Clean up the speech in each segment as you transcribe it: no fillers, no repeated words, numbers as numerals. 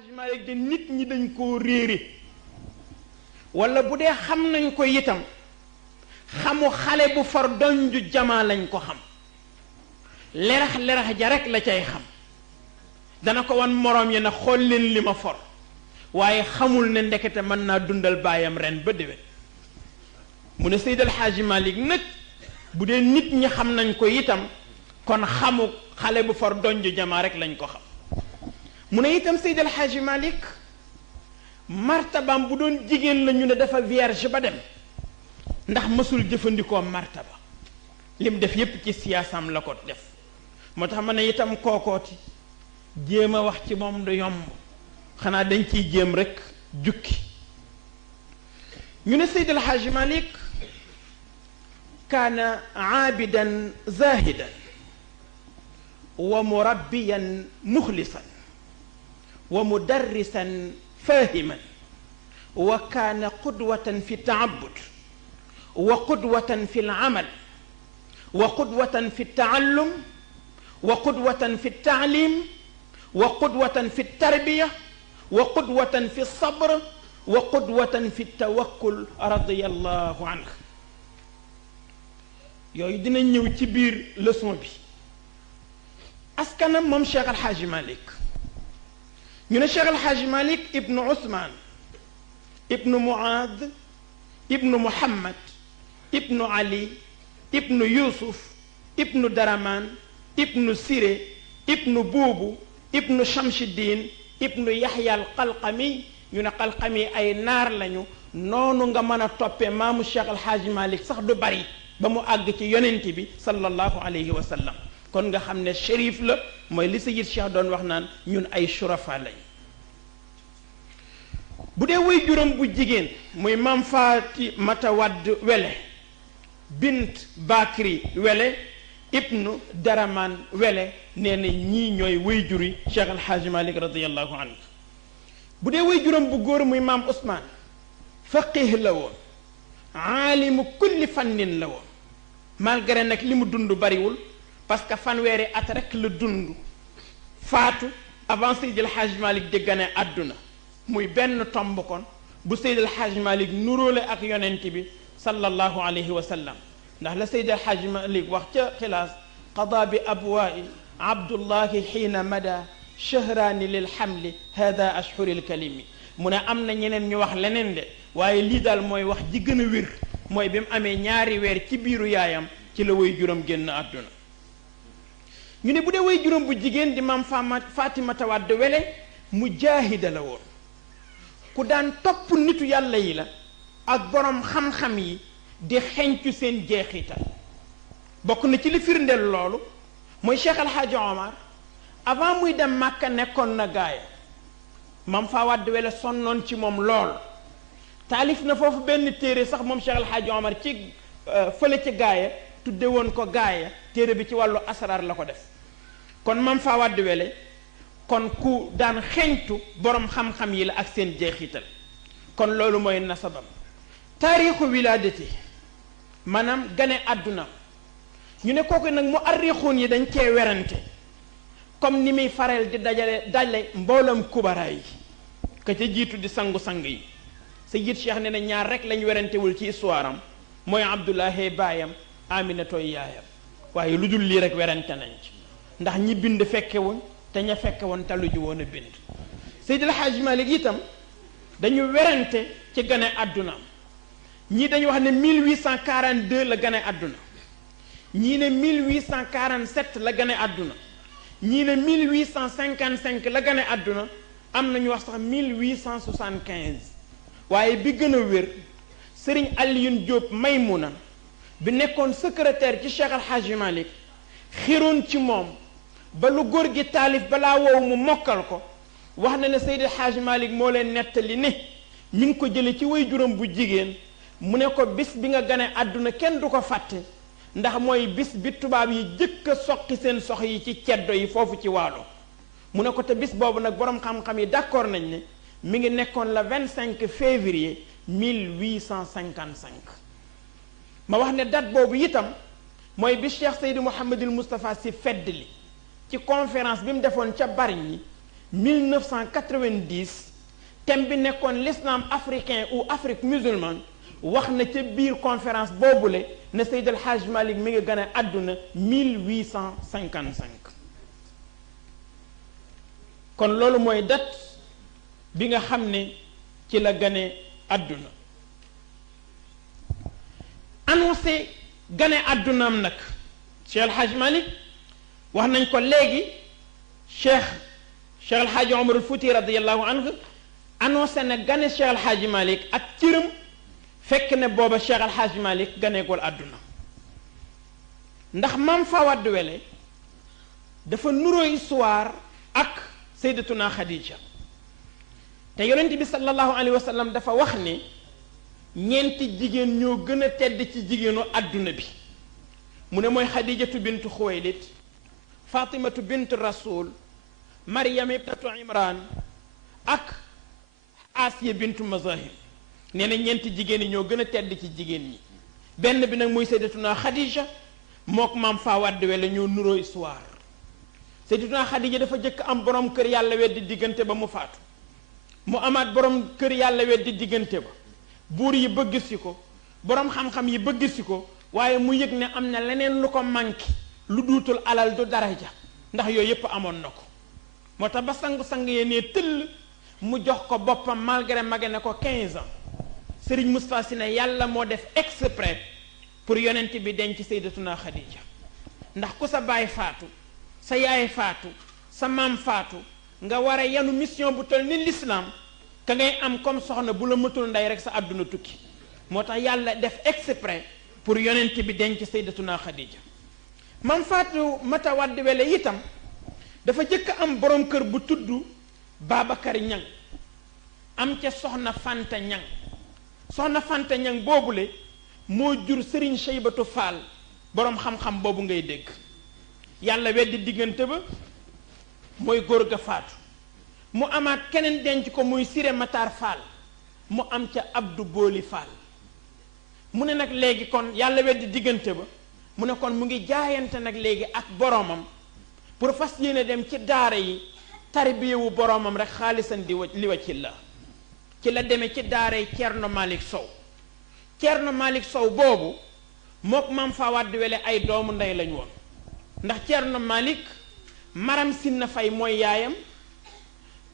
Hadji Malick de nit ñi dañ koo réere wala bu dee xam nañ ko itam xamu xale bu far donju jamaa lañ ko xam lerax lerax ja rek la cay xam dana ko wan moroom yi na xool leen li ma for waaye xamul ne ndekete mën naa dundal baayam ren ba déwén mu ne Seydi El Hadji Malick nag bu dee nit ñi xam nañ ko itam kon xamu xale bu far donju jamaa rek lañ ko xam mu ne itam Seydi El Hadji Malick martabaam bu doon jigéen la ñu ne dafa vierge ba dem ndax mësul jëfandikoo martaba lim def yépp ci siyaasam la ko def moo tax ma ne itam kookooti jéem a wax ci moom du yomb xanaa dañ ciy jéem rekk jukki ñu ne Seydi El Hadji Malick kaana aabidan zahidan wa murabbiyan muxlisan wa mudarrisan fahiman wa kaana qudwatan fi taabud wa qudwatan fi lamal wa qudwatan fi taallum wa qudwatan fi taalim wa qudwatan fi tarbiya wa qudwatan fi sabr wa qudwatan fi tawakkul radiyallahu anhu yooyu dina ñëw ci biir leçon bi askanam moom Cheikh El Hadji Malick ñu ne Cheikh El Hadji Malick ibnu Ousmane ibnu Muad ibnu Muhammad ibnu Ali ibnu Yusuf ibnu Daraman ibnu Siré ibnu Buubu ibnu Chamchiddin ibnu Yahya al Qalqami ñu ne Qalqami ay naar lañu noonu nga mën a toppee maamu Cheikh El Hadji Malick sax du bari ba mu àgg ci yonent bi sallallahu alayhi wa sallam kon nga xam ne shérif la mooy li Sayyid Cheikh doon wax naan ñun ay shurafa lañ bu dee way juróom bu jigéen muy maam Fatimata Wadd Wele bint Bakri Wele ibnu Daraman Wele nee na ñii ñooy way juri Cheikh El Hadji Malick radiyallahu anhu bu dee way juróom bu góor muy maam Ousmane faqih la woon aalimu kulli fannin la woon malgré nag li mu dund bariwul parce que fanweeri at rek la dund faatu avant Seydi El Hadji Malick di gane àdduna muy benn tomb kon bu Seydi El Hadji Malick nuróole ak yonent bi sallallahu alayhi wa sallam ndax la Seydi El Hadji Malick wax ca xilaas qada bi abwaa'i abdullahi xiina mada shahraani lil xamli hada ashhuril kalimi mu ne am na ñeneen ñu wax leneen de waaye lii daal mooy wax ji gën a wér mooy bi mu amee ñaari weer ci biiru yaayam ci la way juróom génn àdduna ñu ne bu dee way juróom bu jigéen di maam Fatimata Wadd Wele mujaahida la woon ku daan topp nitu yàlla yi la ak borom xam-xam yi di xencu seen jeexital bokk na ci li firndeel loolu mooy Cheikh El Hadji Omar avant muy dem Màkka nekkoon na gaaya maam fa Wadd Wele sonnoon ci moom lool taalif na foofu benn téere sax moom Cheikh El Hadji Omar ci fële ci gaaya tudde woon ko gaaya téere bi ci wàllu asrar la ko def kon maam fa Wadd Wele kon ku daan xeñtu borom xam-xam yi la ak seen jeexital kon loolu mooy nasabam taarixu wilaadati maanaam gane àdduna ñu ne kooku nag mu arrixuun yi dañ cee werante comme ni muy faral di dajale mboolam kubara yi ka ca jiitu di sangu-sang yi Sayyid Cheikh ne na ñaar rek lañ werantewul ci histoire am mooy Abdullahi baayam Aminatoy yaayam waaye lu dul lii rek werante nañ ci ndax ñi bind fekkewuñ te ña fekke woon talu ji woon a bind Seydi El Hadji Malick itam dañu werante ci gane àdduna ñii dañu wax ne 1842 la gane àdduna ñii ne 1847 la gane àdduna ñii ne 1855 la gane àdduna am nañu wax sax 1875 waaye bi gën a wér Serigne Alioune Diop Maymuna bi nekkoon secrétaire ci Cheikh El Hadji Malick xiroon ci moom ba lu góor gi taalif balaa wow mu mokkal ko wax na ne Seydi El Hadji Malick moo leen nettali ne mi ngi ko jële ci way juróom bu jigéen mu ne ko bis bi nga gane àdduna kenn du ko fàtte ndax mooy bis bi tubaab yi jëkk a soqi seen sox yi ci ceddo yi foofu ci waalo mu ne ko te bis boobu nag boroom xam-xam yi d'accord nañ ne mi ngi nekkoon le 25 février 1855 ma wax ne date boobu itam mooy bi Cheikh Seydi Mouhamadul Moustapha Sy feddli ci conférence bi mu defoon ca Bargny 1990 thème bi nekkoon l'islam africain ou Afrique musulmane wax na ca biir conférence boobule ne Seydi El Hadj Malick mi ngi gane àdduna 1855 kon loolu mooy date bi nga xam ne ci la gane àdduna annoncé gane àddunaam nag Cheikh El Hadj Malick wax nañ ko léegi Cheikh El Hadj Omar al Fouti radiyallahu anhu annoncé na gane Cheikh El Hadj Malick ak cëram fekk ne booba Cheikh El Hadj Malick ganeegul àdduna ndax Maam Fawad Wele dafa nuroo histoire ak Sayyidatuna Khadija te yonent bi sallallahu alayhi wa sallam dafa wax ne ñeenti jigéen ñoo gën a tedd ci jigéenu àdduna bi mu ne mooy Khadijatu bintu Xuwaylid Fatimatu bintu Rasul Maryam ibnatu Imran ak Asiya bintu Mazahim nee na ñeenti jigéen ñi ñoo gën a tedd ci jigéen ñi benn bi nag muy Sayyidatuna Khadija mook Maam Fawad Wele ñoo nuroo histoire Sayyidatuna Khadija dafa jëkk am borom kër yàlla weddi diggante ba mu faatu mu amaat borom kër yàlla weddi diggante ba buur yi bëgg si ko borom xam-xam yi bëgg si ko waaye mu yëg ne am na leneen lu ko manqué lu duutul alal du daraja ndax yooyu yépp amoon na ko moo tax ba sang-sang yee nee tëll mu jox ko boppam malgré mage ne ko 15 ans Serigne Moustapha Sy ne yàlla moo def exprès pour yonent bi denc Sayyidatuna Khadija ndax ku sa baay faatu sa yaay faatu sa maam faatu nga war a yanu mission bu toll ni l'islam ka ngay am comme soxna bu la mëtul ndey rek sa àdduna tukki moo tax yàlla def exprès pour yonent bi denc Sayyidatuna Khadija Maam Faatu Mata Wadd Wele itam dafa jëkk am borom kër bu tudd Babacar Ñang am ca soxna Fanta Ñang soxna Fanta Ñang boobule moo jur Serigne Cheybatu Fall boroom xam-xam boobu ngay dégg yàlla weddi diggante ba mooy góor ga faatu mu amaat keneen denc ko muy Siré Matar Fall mu am ca Abdou Booli Fall mu ne nag léegi kon yàlla weddi diggante ba mu ne kon mu ngi jaayante nag léegi ak boroomam pour fas yéene dem ci daara yi tarbiyewu boroomam rek xaalisan li wacci la ci la demee ci daara yi Thierno Malick Sow Thierno Malick Sow boobu mook Maam Fawad Wele ay doomu ndey lañu woon ndax Thierno Malick Maram Sinna Fay mooy yaayam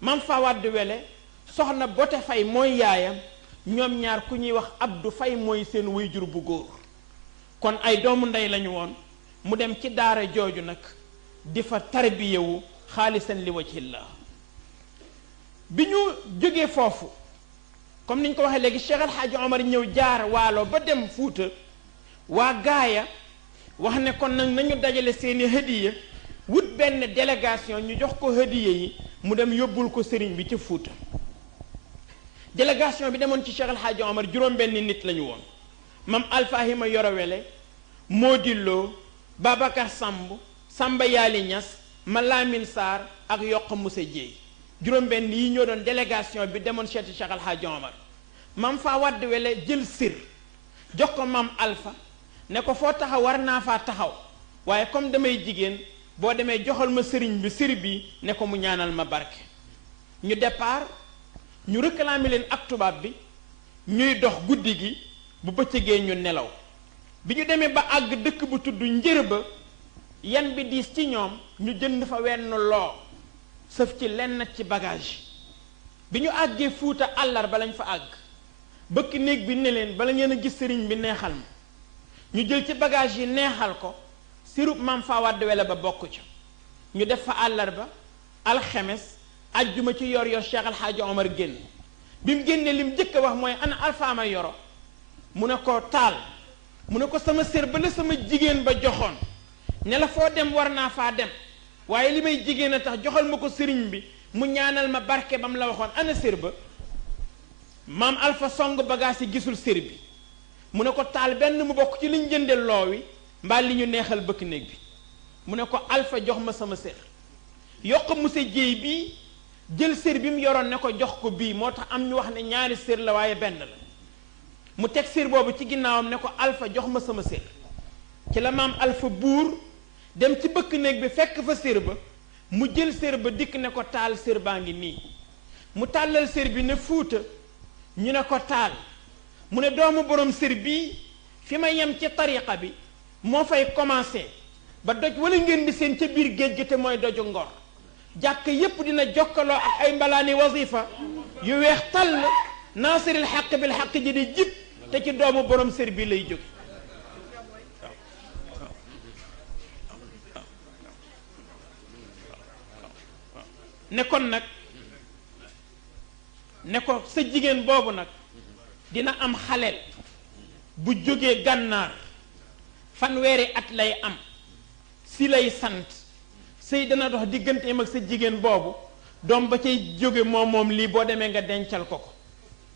Maam Fawad Wele soxna Bote Fay mooy yaayam ñoom ñaar ku ñuy wax Abdou Fay mooy seen waajur bu góor kon ay doomu ndey lañu woon mu dem ci daara jooju nag di fa tarbiyewu xaalisan li wajhillah bi ñu jógee foofu comme niñ ko waxee léegi Cheikh El Hadj Omar ñëw jaar waalo ba dem Fuuta waa gaaya wax ne kon nag nañu dajale seeni hadiya wut benn délégation ñu jox ko hadiya yi mu dem yóbbul ko sëriñ bi ci Fuuta délégation bi demoon ci Cheikh El Hadj Omar juróom-benn nit lañu woon mam Alfahima Yoro Wele Modillo Babacar Samb Samba Yaali Ñas Malamine Sarr ak Yokk Moussa Dieye juróom-benn yi ñoo doon délégation bi demoon seeti Cheikh El Hadj Omar Maam Fawad Wele jël sir jox ko maam Alpha ne ko foo taxaw war naa faa taxaw waaye comme damay jigéen boo demee joxal ma sëriñ bi sir bi ne ko mu ñaanal ma barke ñu départ ñu réclamer leen ak tubaab bi ñuy dox guddi gi bu bëccëgee ñu nelaw bi ñu demee ba àgg dëkk bu tudd njër ba yan bi diis ci ñoom ñu jënd fa wenn loo sëf ci lenn ci bagage bi ñu àggee Fuuta àllarba lañ fa àgg bëkk néeg bi ne leen bala ngeen a gis sëriñ bi neexal ma ñu jël ci bagage yi neexal ko sirub Maam Fawad Wele ba bokk ca ñu def fa àllarba alxemes ajjuma ci yor Cheikh El Hadj Omar génn bi mu génnee li mu njëkk a wax mooy ana alfaama yoro mu ne ko taal mu ne ko sama sér ba la sama jigéen ba joxoon ne la foo dem war naa faa dem waaye li may jigéen a tax joxal ma ko sëriñ bi mu ñaanal ma barke ba mu la waxoon ana sér ba maam Alpha song bagage yi gisul sér bi mu ne ko taal benn mu bokk ci liñ jënde loo wi mbaa li ñu neexal bëkk néeg bi mu ne ko Alpha jox ma sama sér Yokk Moussa Dieye bii jël sér bi mu yoroon ne ko jox ko bii moo tax am ñu wax ne ñaari sér la waaye benn la mu teg sér boobu ci ginnaawam ne ko Alpha jox ma sama sér ci la maam Alpha buur dem ci bëkk néeg bi fekk fa sér ba mu jël sér ba dikk ne ko taal sér baa ngi nii mu tàllal sér bi ne fuuta ñu ne ko taal mu ne doomu borom sér bii fi ma yem ci tariqa bi moo fay commencé ba doj wala ngeen di seen ca biir géej gi te mooy doju Ngor jàkk yépp dina jokkaloo ak ay mbalaani wasifa yu weex tàll naasiril xaq bil xaq ji di jib te ci doomu borom sér bi lay jóge ne kon nag ne ko sa jigéen boobu nag dina am xaleel bu jógee gànnaar fanweeri at lay am si lay sant sëy dana dox digganteem ak sa jigéen boobu doom ba cay jóge moom lii boo demee nga dencal ko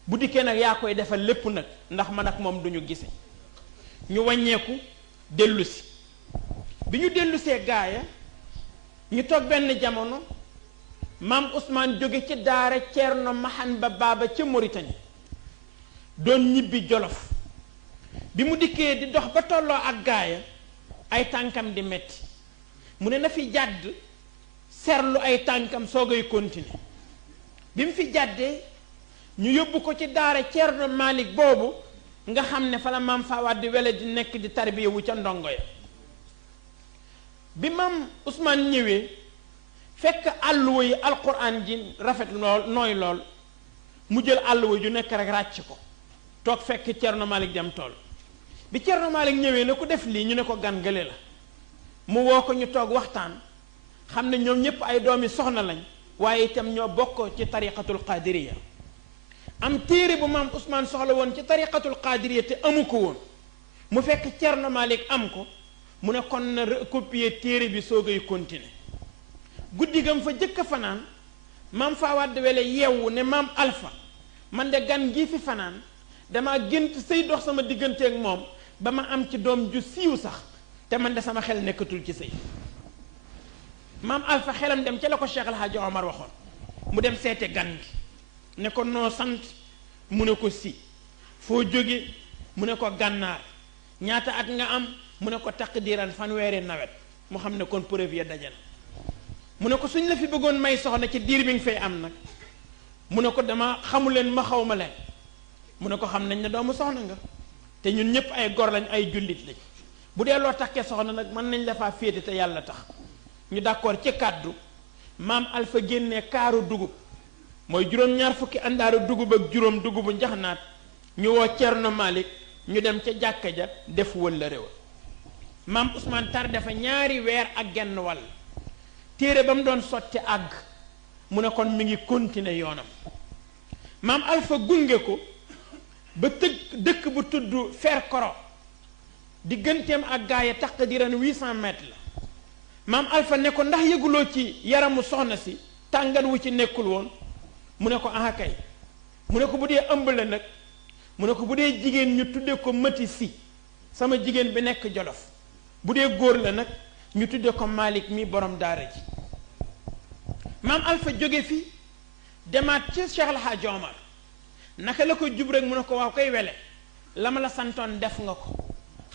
bu dikkee nag yaa koy defal lépp nag ndax man ak moom duñu gise ñu wàññeeku dellusi bi ñu dellusee gaaya ñu toog benn jamono maam Ousmane jóge ci daara Ceerno Mahan ba baaba ca Mauritanie doon ñibbi Jolof bi mu dikkee di dox ba tolloo ak gaaya ay tànkam di metti mu ne na fi jàdd serlu ay tànkam soogay continuer bi mu fi jàddee ñu yóbbu ko ci daara Ceerno Malik boobu nga xam ne fa la maam Fawade Wele di nekk di tarbiya wu ca ndongo ya bi maam Ousmane ñëwee fekk àlluwa yi alquran ji rafet lool nooy lool mu jël àlluwa ju nekk rek ràcc ko toog fekk Ceerno Malik dem tool bi Ceerno Malik ñëwee ne ku def lii ñu ne ko gan gële la mu woo ko ñu toog waxtaan xam ne ñoom ñépp ay doomi soxna lañ waaye itam ñoo bokk ci tariqatul qadiriya am téere bu maam Ousmane soxla woon ci tariqatul qadiriya te amu ko woon mu fekk Ceerno Malik am ko mu ne kon na recopier téere bi soogay continuer guddi gam fa jëkk fanaan maam Fawade Wele yeewu ne maam Alpha man de gan gii fi fanaan dama gént sëy dox sama digganteeg moom ba ma am ci doom ju siiw sax te man de sama xel nekkatul ci sëy maam Alpha xelam dem ca la ko Cheikh El Hadji Omar waxoon mu dem seete gan gi ne ko noo sant mu ne ko si foo jóge mu ne ko gànnaar ñaata at nga am mu ne ko taqdiran fanweeri nawet mu xam ne kon preuve ya daje na mu ne ko suñ la fi bëggoon may soxna ci diir bi nga fay am nag mu ne ko dama xamu leen ma xaw ma leen mu ne ko xam nañ ne doomu soxna nga te ñun ñëpp ay gor lañ ay jullit lañ bu dee loo takkee soxna nag mën nañ la faa féete te yàlla tax ñu d'accord ci kàddu maam Alpha génnee kaaru dugub mooy juróom-ñaar fukki àndaaru dugub ak juróom dugubu njaxnaat ñu woo Ceerno Malik ñu dem ca jàkka ja def wëlla réew maam Ousmane tar dafa ñaari weer ak genn wàll téere ba mu doon sotti àgg mu ne kon mi ngi continuer yoonam maam Alpha gunge ko ba dëkk bu tudd Ferkoro digganteem ak gaaya taqdiran 800 mètres la maam Alpha ne ko ndax yëguloo ci yaramu soxna si tàngat wu ci nekkul woon mu ne ko aha kay mu ne ko bu dee ëmb la nag mu ne ko bu dee jigéen ñu tudde ko Mati Si sama jigéen bi nekk Jolof bu dee góor la nag ñu tudde ko Malik mi borom daara ji maam Alpha jóge fi demaat ci Cheikh El Hadji Omar naka la ko jub rek mu ne ko waaw koy Wele la ma la santoon def nga ko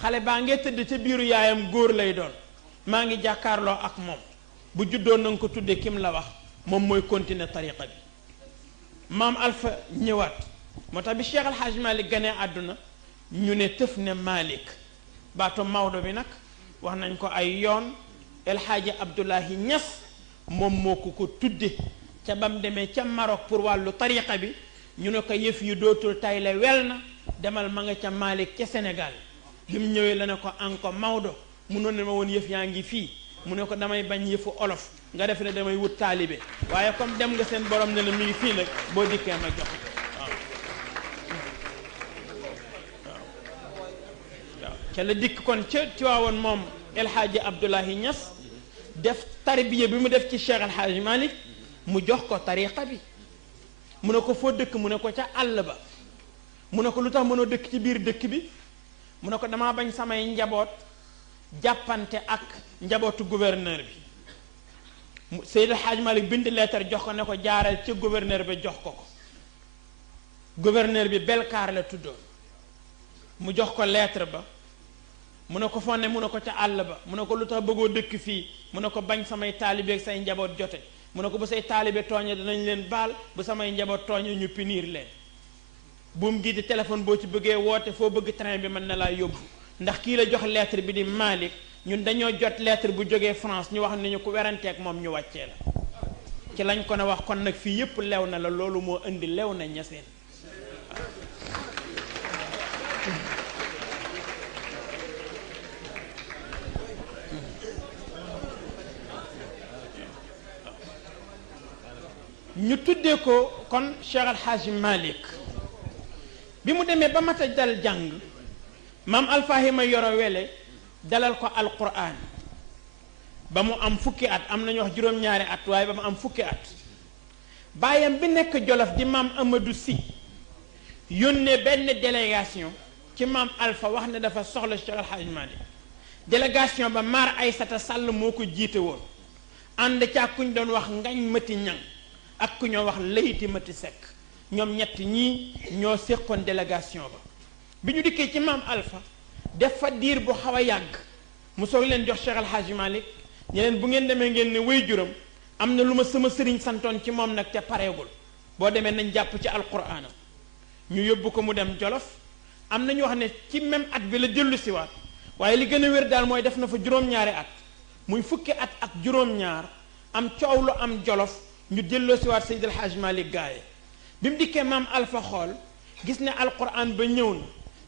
xale baa ngee tëdd ca biiru yaayam góor lay doon maa ngi jàkkaarloo ak moom bu juddoo na nga ko tudde kim la wax moom mooy continuer tariqa bi maam Alpha ñëwaat moo tax bi Cheikh El Hadji Malick ganee àdduna ñu ne tëf ne Malick baatu Maodo bi nag wax nañ ko ay yoon El Hadji Abdoulahi Niass moom moo ko tudde ca bam demee ca Maroc pour wàllu tariqa bi ñu ne ko yëf yu dootul tay la wel na demal ma nga ca Malick ca Sénégal bi mu ñëwee la ne ko anko Maodo munoon ne ma woon yëf yaa ngi fii mu ne ko damay bañ yëfu olof nga def ne damay wut taalibe waaye comme dem nga seen borom ne la mi ngi fii nag boo dikkee ma jox waaw ca la dikk kon ca Tiwaawoon moom El Hadji Abdoulahi Niass def tarbiya bi mu def ci Cheikh El Hadji Malick mu jox ko tariqa bi mu ne ko foo dëkk mu ne ko ca àll ba mu ne ko lu tax mënoo dëkk ci biir dëkk bi mu ne ko damaa bañ samay njaboot jàppante ak njabootu gouverneur bi Seydi El Hadji Malick bind lettre jox ko ne ko jaaral ca gouverneur bi jox ko gouverneur bi Belkaar la tuddoon mu jox ko lettre ba mu ne ko fonne mu ne ko ca àll ba mu ne ko lu tax bëggoo dëkk fii mu ne ko bañ samay taalibe ak say njaboot jote mu ne ko bu say taalibe tooñe danañ leen baal bu samay njaboot tooñe ñu punir leen buum gi di téléphone boo ci bëggee woote foo bëgg train bi mën na laa yóbbu ndax kii la jox lettre bi di Malick ñun dañoo jot lettre bu jógee France ñu wax ni ñu ku weranteeg moom ñu wàccee la ci lañ ko ne wax kon nag fii yépp lew na la loolu moo indi lew na ñaseen ñu tuddee ko kon Cheikh Al Hadji Malick bi mu demee ba mat a dal jàng maam Alfahima Yoro Wele dalal ko alquran ba mu am fukki at am nañu wax juróom-ñaari at waaye ba mu am fukki at baayam bi nekk Jolof di maam Amadou Sy yónnee benn délégation ci maam Alpha wax ne dafa soxla Cheikh Al Hadji Malick délégation ba Mar Aysata Sall moo ko jiite woon ànd ca kuñ doon wax ngañ mati ñang ak ku ñoo wax layti mati sekk ñoom ñett ñii ñoo séqoon délégation ba bi ñu dikkee ci maam Alpha def fa diir bu xaw a yàgg mu soog leen jox Cheikh Al Hadji Malick ñeneen bu ngeen demee ngeen ne way juram am na lu ma sama sëriñ santoon ci moom nag te pareegul boo demee nañ jàpp ci alquraanam ñu yóbbu ko mu dem Jolof am na ñu wax ne ci même at bi la dellu siwaat waaye li gën a wér daal mooy def na fa juróom-ñaari at muy fukki at ak juróom-ñaar am coow lu am Jolof ñu delloo siwaat Seydil Hadji Malick gaaye bi mu dikkee maam Alpha xool gis ne alquran ba ñëw na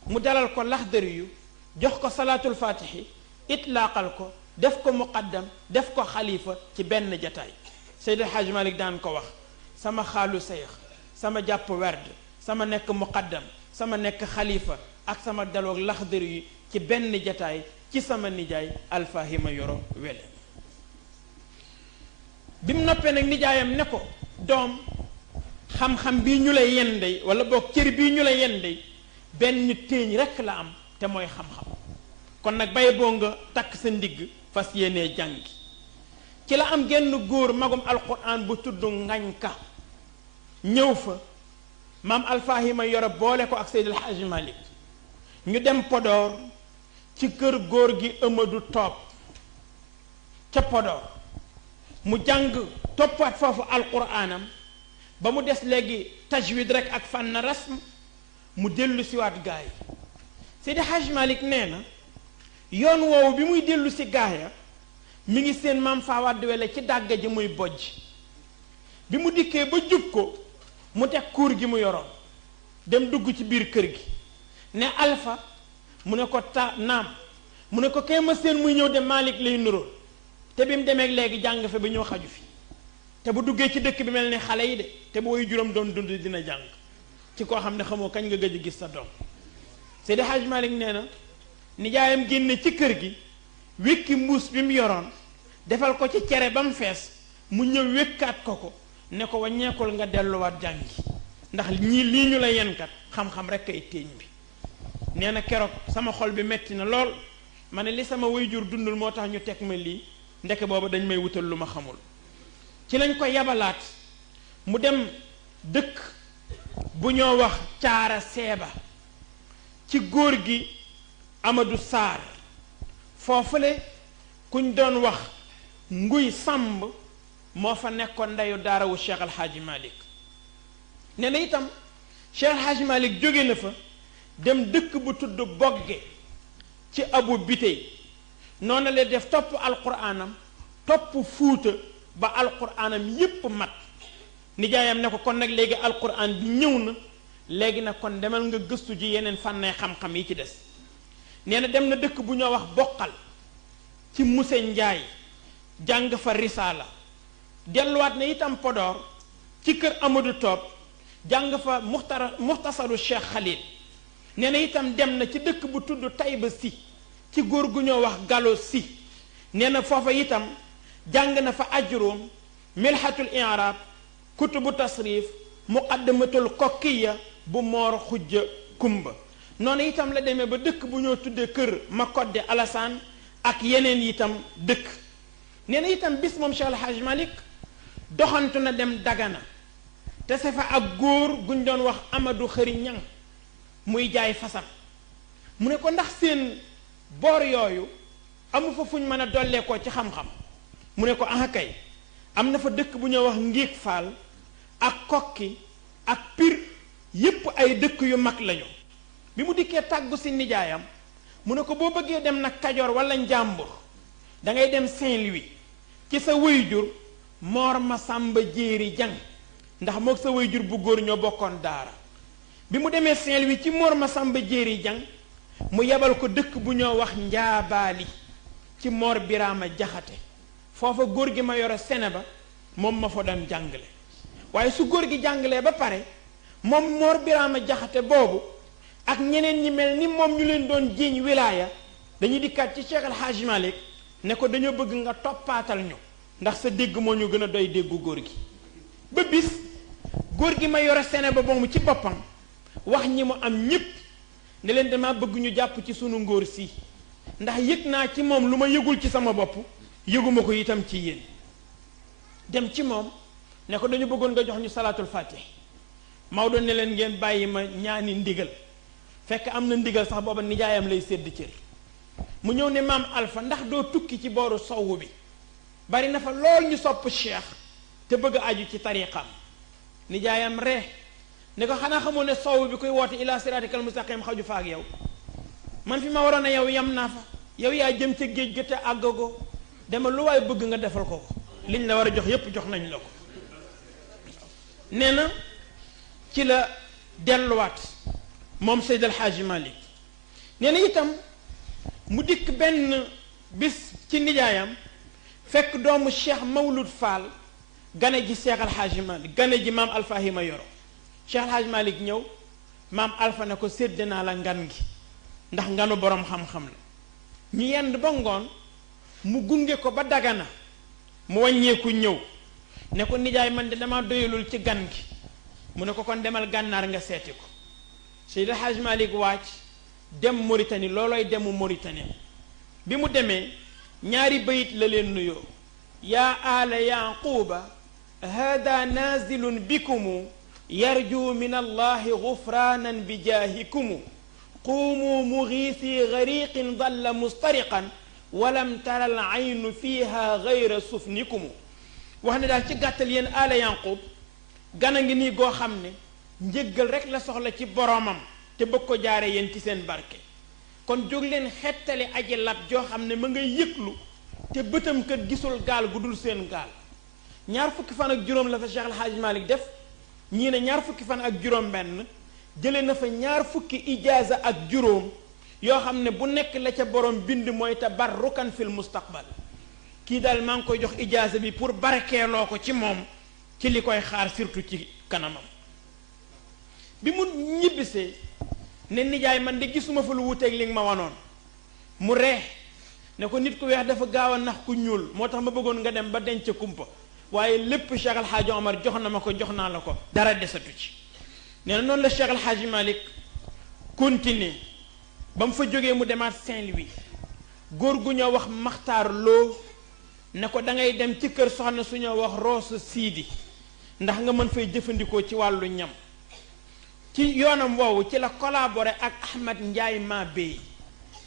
mu dalal ko laxdari yu jox ko salaatul fatihi itlaaqal ko def ko muqaddam def ko xalifa ci benn jataay Seydil Hadji Malick daan ko wax sama xaalu seex sama jàpp werd sama nekk muqaddam sama nekk xalifa ak sama daloog laxdari yu ci benn jataay ci sama nijaay Alfahima Yoro Wele bi mu noppee nag nijaayam ne ko doom xam-xam bii ñu lay yendey wala boog cër bii ñu lay yendey benn téeñ rekk la am te mooy xam-xam kon nag bay boo nga takk sa ndigg fas yéenee jàngi ci la am genn góor magum alquran bu tudd ngañka ñëw fa maam Alfahima Yoro boole ko ak Seydil Hadji Malick ñu dem Podor ci kër góor gi Amadou Top ca Podor mu jàng toppaat foofu alquranam ba mu des léegi tajwid rek ak fànn rasm mu dellu siwaat gaa yi Seydi Hadji Malick nee na yoon woowu bi muy dellu si gaaya mi ngi seen maam Fawade Wele ci dàgga ji muy bojj bi mu dikkee ba jub ko mu teg kuur gi mu yoroon dem dugg ci biir kër gi ne Alpha mu ne ko naam mu ne ko kay ma seen muy ñëw de Malick lay nuróol te bi mu demee léegi jàng fe ba ñëw xaju fi te bu duggee ci dëkk bi mel ni xale yi de te bu woy juróom doon dund dina jàng ci koo xam ne xamoo kañ nga gëj a gis sa doom Seydi Hadji Malick nee na nijaayam génne ci kër gi wékki mbuus bi mu yoroon defal ko ci cere ba mu fees mu ñëw wékkaat ko ne ko waññeekul nga delluwaat jàngi ndax ñii lii ñu la yenkat xam-xam rek ay téeñ bi nee na keroog sama xol bi metti na lool ma ne li sama waajur dundul moo tax ñu teg ma lii ndeke booba dañ may wutal lu ma xamul ci lañ ko yabalaat mu dem dëkk bu ñoo wax caara seeba ci góor gi Amadou Sarr foofule kuñ doon wax nguy sàmb moo fa nekkoon ndeyu daarawu Cheikh Al Hadji Malick nee na itam Cheikh Al Hadji Malick jóge na fa dem dëkk bu tudd bogge ci abu bitey noonu la def topp alquraanam topp fuuta ba alquraanam yépp mat nijaayam ne ko kon nag léegi alquraan bi ñëw na léegi nag kon demal nga gëstu ji yeneen fànnee xam-xam yi ci des nee na dem na dëkk bu ñoo wax boqal ci muse njaay jàng fa risaala delluwaat na itam Podor ci kër Amadou Top jàng fa muxtasaru Cheikh Khalil nee na itam dem na ci dëkk bu tudd Tayba si ci góor gu ñoo wax Gallo si nee na foofa itam jàng na fa ajruum milhatul i'rab kutubu tasrif muqaddamatul kokkiya bu moor xujja kumba noonu itam la demee ba dëkk bu ñoo tuddee kër Makodde Alassane ak yeneen itam dëkk nee na itam bis moom Cheikh Al Hadji Malick doxantu na dem Dagana te sa fa ak góor guñ doon wax Amadou Xëri Ñang muy jaay fasam mu ne ko ndax seen boor yooyu amu fa fuñ mën a dolleekoo ci xam-xam mu ne ko ah kay am na fa dëkk bu ñuy wax Ngiig Faal ak Kokki ak Pir yépp ay dëkk yu mag lañu. bi mu dikkee tàggu si nijaayam mu ne ko boo bëggee dem nag Kajoor wala Njàmbur da ngay dem Saint-Louis ci sa wayjur Mor Masamba Jéeri Jang ndax mook sa wayjur bu góor ñoo bokkoon daara. bi mu demee Saint-Louis ci Mor Masamba Jéeri Jang mu yebal ko dëkk bu ñoo wax Njaabaali ci Mor Biraama Jaxate foofa góor gi ma yoro sene ba moom ma fa doon jàngale waaye su góor gi jàngalee ba pare moom Mor Biraama Jaxate boobu ak ñeneen ñi mel ni moom ñu leen doon jiiñ wilaaya dañuy dikkaat ci Cheikh El Hadj Malick ne ko dañoo bëgg nga toppaatal ñu ndax sa dégg moo ñu gën a doy déggu góor gi ba bis góor gi ma yore sene ba moomu ci boppam wax ñi mu am ñépp ne leen dama bëgg ñu jàpp ci sunu ngóor si ndax yëg naa ci moom lu ma yëgul ci sama bopp yëguma ko itam ci yéen dem ci moom ne ko dañu bëggoon nga jox ñu salaatul fatih Maodo ne leen ngeen bàyyi ma ñaani ndigal fekk am na ndigal sax booba nijaayam lay sédd cër mu ñëw ne maam Alpha ndax doo tukki ci booru sowwu bi bari na fa lool ñu sopp cheikh te bëgg aju ci tariqam nijaayam ree ne ko xanaa xamoo ne sowwu bi koy woote ila siratikal mustaqim xaju fa ak yow man fi ma waroon a yow yam naa fa yow yaa jëm ca géej ga te àggagoo dama lu waay bëgg nga defal ko liñ la war a jox yépp jox nañ la ko nee na ci la delluwaat moom Seyd El Hadji Malick nee na itam mu dikk benn bis ci nijaayam fekk doomu Cheikh Mawlud Fall gane ji Cheikh El Hadji Malick gane ji maam Alpha Hima Yoro Cheikh El Hadji Malick ñëw maam Alpha ne ko sédd naa la ngan gi ndax nganu boroom xam-xam la ñu yend ba ngoon mu gunge ko ba Dagana mu wàññeeku ñëw ne ko nijaay man de dama doyalul ci gan gi mu ne ko kon demal gànnaar nga seeti ko Seyd El Hadji Malick wàcc dem Mauritanie loolooy demu Mauritanie bi mu demee ñaari bayit la leen nuyoo yaa aala yaquba hada nazilun bikumu yarju min allahi gufranan bi jaahikumu quumu mugiisi gariqin dalla mustariqan walam tara al aynu fiha gayra sufnikumu wax ne daal ci gàttal yéen aala yaqub gana ngi nii goo xam ne njëggal rek la soxla ci boroomam te bëgg ko jaare yéen ci seen barke kon jóg leen xettali aji lab joo xam ne ma ngay yëglu te bëtam kat gisul gaal gu dul seen gaal ñaar fukki fan ak juróom la fa Cheikh El Hadji Malick def ñii ne ñaar fukki fan ak juróom benn jële na fa ñaar fukki ijaaza ak juróom yoo xam ne bu nekk la ca borom bind mooy tabarrukan fil mustaqbal kii daal maa ngi koy jox ijaaza bi pour barkeeloo ko ci moom ci li koy xaar surtout ci kanamam bi mu ñibbisee ne nijaay man de gisuma fa lu wuteeg li nga ma wanoon mu ree ne ko nit ku weex dafa gaaw a nax ku ñuul moo tax ma bëggoon nga dem ba denc kumpa waaye lépp Cheikh El Hadji Omar jox na ma ko jox naa la ko dara desatu ci nee na noonu la Cheikh El Hadji Malick continuer ba mu fa jógee mu demaat Saint-Louis góor gu ñoo wax Maxtaar Loo ne ko da ngay dem ci kër soxna su ñoo wax Roos Siidi ndax nga mën fay jëfandikoo ci wàllu ñam ci yoonam woowu ci la collaboré ak Ahmad Njaay ma Bey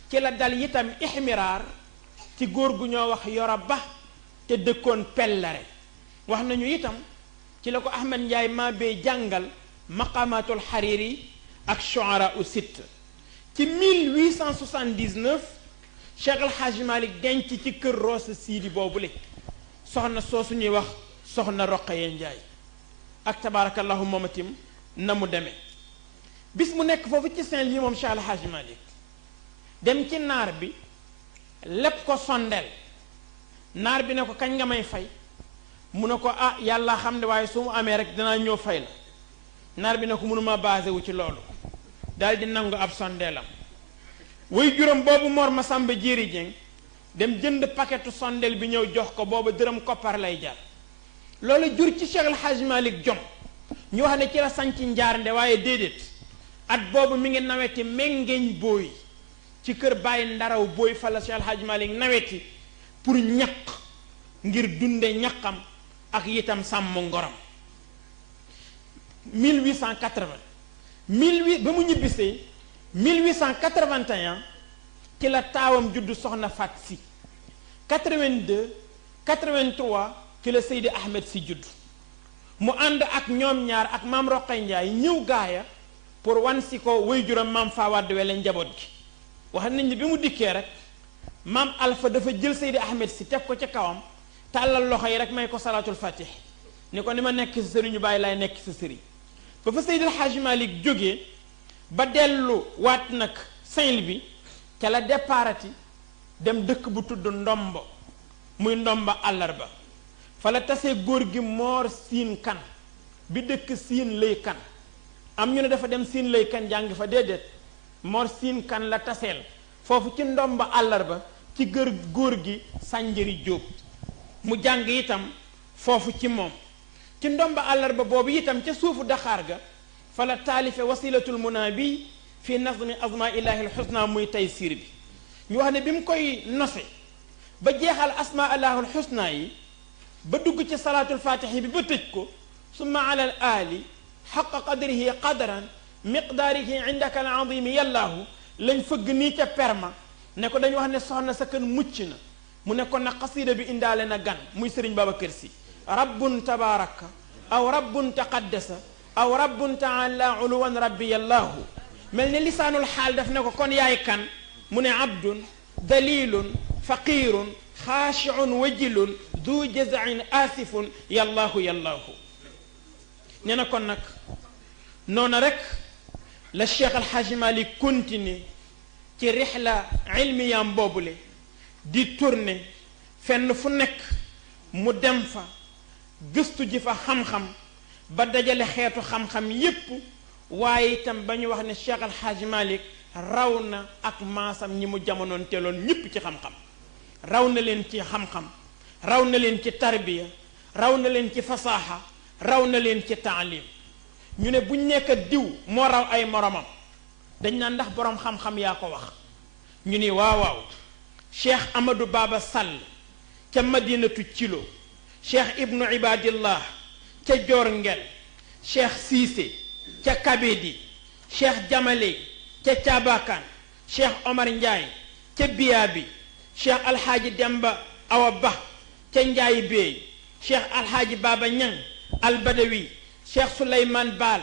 ci la dal itam ihmiraar ci góor gu ñoo wax Yoro Ba te dëkkoon Pellare wax nañu itam ci la ko Ahmad Njaay ma Bey jàngal maqamatul Hariri ak shuara u sitt ci 1879 Cheikh El Hadji Malick denc ci kër Roos Siidi boobule soxna soosu ñuy wax soxna Roqaye Njaay ak tabaarakallahu moomatim na mu demee bis mu nekk foofu ci Saint-Louis moom Cheikh El Hadji Malick dem ci naar bi lépp ko sondeel naar bi ne ko kañ nga may fay mu ne ko ah yàlla xam ne waaye su mu amee rek danaa ñëw fay la naar bi ne ko mënuma basé wu ci loolu daal di nangu ab sondeelam way juróom boobu Mor Masamba Jéeri Jeng dem jënd paquetu sondeel bi ñëw jox ko booba dërëm koppar lay jar loolu jur ci Cheikh El Hadji Malick jom ñu wax ne ci la sanc njaarnde waaye déedéet at boobu mi ngi naweti mengeñ booy ci kër bàyyi ndaraw booy fa la Cheikh El Hadji Malick naweti pour ñaq ngir dunde ñaqam ak itam sàmm ngoram 1880 ba mu ñibbisee 1881 ci la taawam juddu soxna Fat Si 82 83 ci la Seydi Ahmed Si juddu mu ànd ak ñoom ñaar ak maam Roqay Njaay ñëw gaaya pour wan si ko way juram maam Faa Wàdd Wele njaboot gi wax nañ ni bi mu dikkee rek maam Alpha dafa jël Seydi Ahmed Si teg ko ca kawam tàllal loxo yi rek may ko salaatul fatih ni ko ni ma nekk sa sëriñu bàyyi laay nekk sa sëriñ ba fa Seydi El Hadji Malick jógee ba dellu waat nag Saint-Louis ca la déparati dem dëkk bu tudd Ndombo muy Ndomba àllarba fa la tasee góor gi Moor Siin Kan bi dëkk Siin Lay Kan am ñu ne dafa dem Siin Lay Kan jàng fa déedéet Moor Siin Kan la taseel foofu ci Ndomba àllarba ci góor gi Sànjari Jóob mu jàng itam foofu ci moom ci Ndomba àllarba boobu itam ca suufu Daxaar ga fa la taalife wasilatul munaabi fi nazmi azma ilahi alxusna muy taysiir bi ñu wax ne bi mu koy nose ba jeexal asma allahul xusna yi ba dugg ci salaatul fatixi bi ba tëj ko summa ala al ali xaqa qadrihi qadran miqdaarihi indaka al azimi yallaahu lañ fëgg nii ca perma ne ko dañu wax ne soxna sa kën mucc na mu ne kon nag xasida bi indaale na gan muy sëriñ Babacar Si rabbun tabaraka aw rabbun taqaddasa aw rabbun taala uluwan rabbi yallaahu mel ne lisaanul xaal daf ne ko kon yaay kan mu ne abdun dalilun faqirun xaashiun wajilun du jazain asifun yallaahu yallaahu nee na kon nag noona rek la Cheikh Alxaaji Malik continue ci rixla ilmiyaam boobule di tourner fenn fu nekk mu dem fa gëstu ji fa xam-xam ba dajale xeetu xam-xam yépp waaye itam ba ñu wax ne Cheikh Alxaaji Malik raw na ak maasam ñi mu jamonoon teeloon ñépp ci xam-xam raw na leen ci xam-xam raw na leen ci tarbiya raw na leen ci fasaaxa raw na leen ci taalim ñu ne buñ nekk diw moo raw ay moromam dañ naan ndax boroom xam-xam yaa ko wax ñu ni waaw cheikh Amadou Baba Sall ca madinatu Cilo cheikh ibnu ibadillah ca Joor Ngel cheikh Siise ca Kabedi cheikh Jamale ca Caabakaan cheikh Omar Ndiaye ca Biyaabi cheikh alhaaji Demba Awa Ba ca Njaay Beey cheikh alhaaji Baba Ñang al Badawi cheikh Souleymane Baal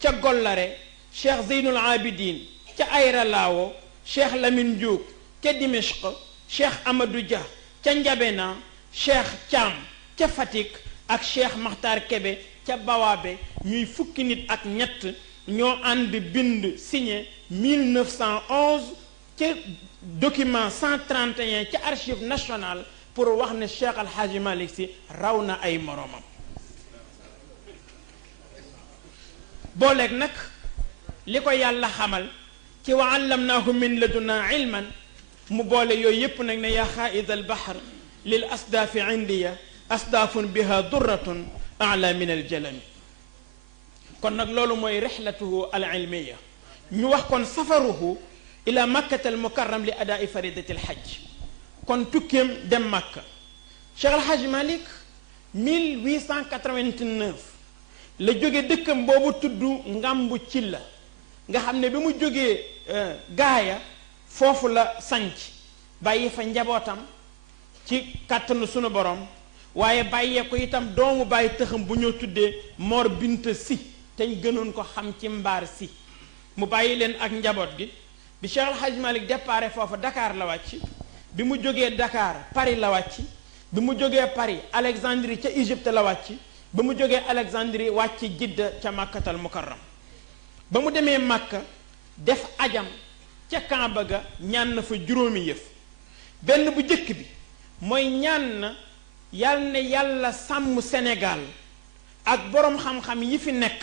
ca Gollare cheikh Zeynul Abidin ca Ayra Laawo cheikh Lamine Diouk ca Dimishq cheikh Amadou Dia ca Njabena cheikh Thiam ca Fatick ak cheikh Makhtar Kebe ca Bawaabe ñuy fukki nit ak ñett ñoo ànd bind signé 1911 ca document 131 ca archive nationale pour wax ne Cheikh Alhaaji Malick Sy raw na ay moroomam booleeg nag li ko yàlla xamal ci wa allamnaahu min ladunna ilman mu boole yooyu yépp nag ne yaa xaaid al bahr lil asdaafi indiya asdaafun biha durratun ala min al jalami kon nag loolu mooy rixlatuhu al ilmiya ñu wax kon safaruhu ila makkata al mukarram li adaai faridati al hajj kon tukkeem dem makka Cheikh Al Hadj Malick 1889 la jóge dëkkam boobu tudd Ngambu Cilla nga xam ne bi mu jógee gaaya foofu la sanc bàyyi fa njabootam ci kàttanu sunu borom waaye bàyyee ko itam doomu bàyyi tëxam bu ñoo tuddee Mor Binta Si te ñu gënoon ko xam ci Mbaar Si mu bàyyi leen ak njaboot gi bi Cheikh Al Hadj Malick départ foofa Dakar la wàcc bi mu jógee Dakar Paris la wàcc bi mu jógee Paris Alexandrie ca Égypte la wàcc ba mu jógee Alexandrie wàcc Jidda ca Makkatal Mukarram ba mu demee Makka def ajam ca Kaaba ga ñaan na fa juróomi yëf benn bu jëkk bi mooy ñaan na yàlla sàmm Sénégal ak boroom xam-xam yi fi nekk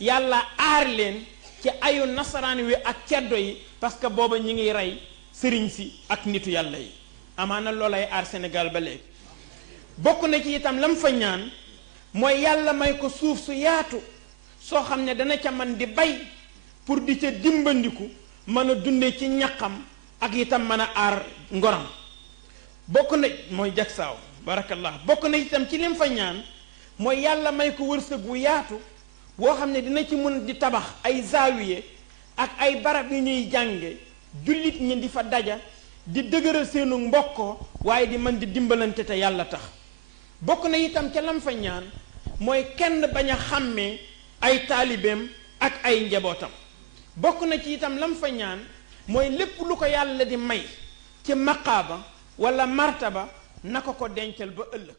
yàlla aar leen ci ayu nasaraan wi ak ceddo yi parce que booba ñi ngi rey sëriñ si ak nitu yàlla yi amaana loolay aar Sénégal ba léegi bokk na ci itam lam fa ñaan mooy yàlla may ko suuf su yaatu soo xam ne dana ca man di bay pour di ca dimbandiku mën a dunde ci ñaqam ak itam mën a aar ngoram bokk na mooy jagsaaw barakallah bokk na itam ci lim fa ñaan mooy yàlla may ko wërsëg wu yaatu woo xam ne dina ci mën di tabax ay zaawiye ak ay barab yu ñuy jànge jullit ñi di fa daja di dëgëral seenu mbokkoo waaye di mën di dimbalante te yàlla tax. bokk na itam ca lam fa ñaan mooy kenn bañ a xàmmee ay taalibeem ak ay njabootam. bokk na ci itam lam fa ñaan mooy lépp lu ko yàlla di may ci maqaaba wala martaba na ko ko dencal ba ëllëg.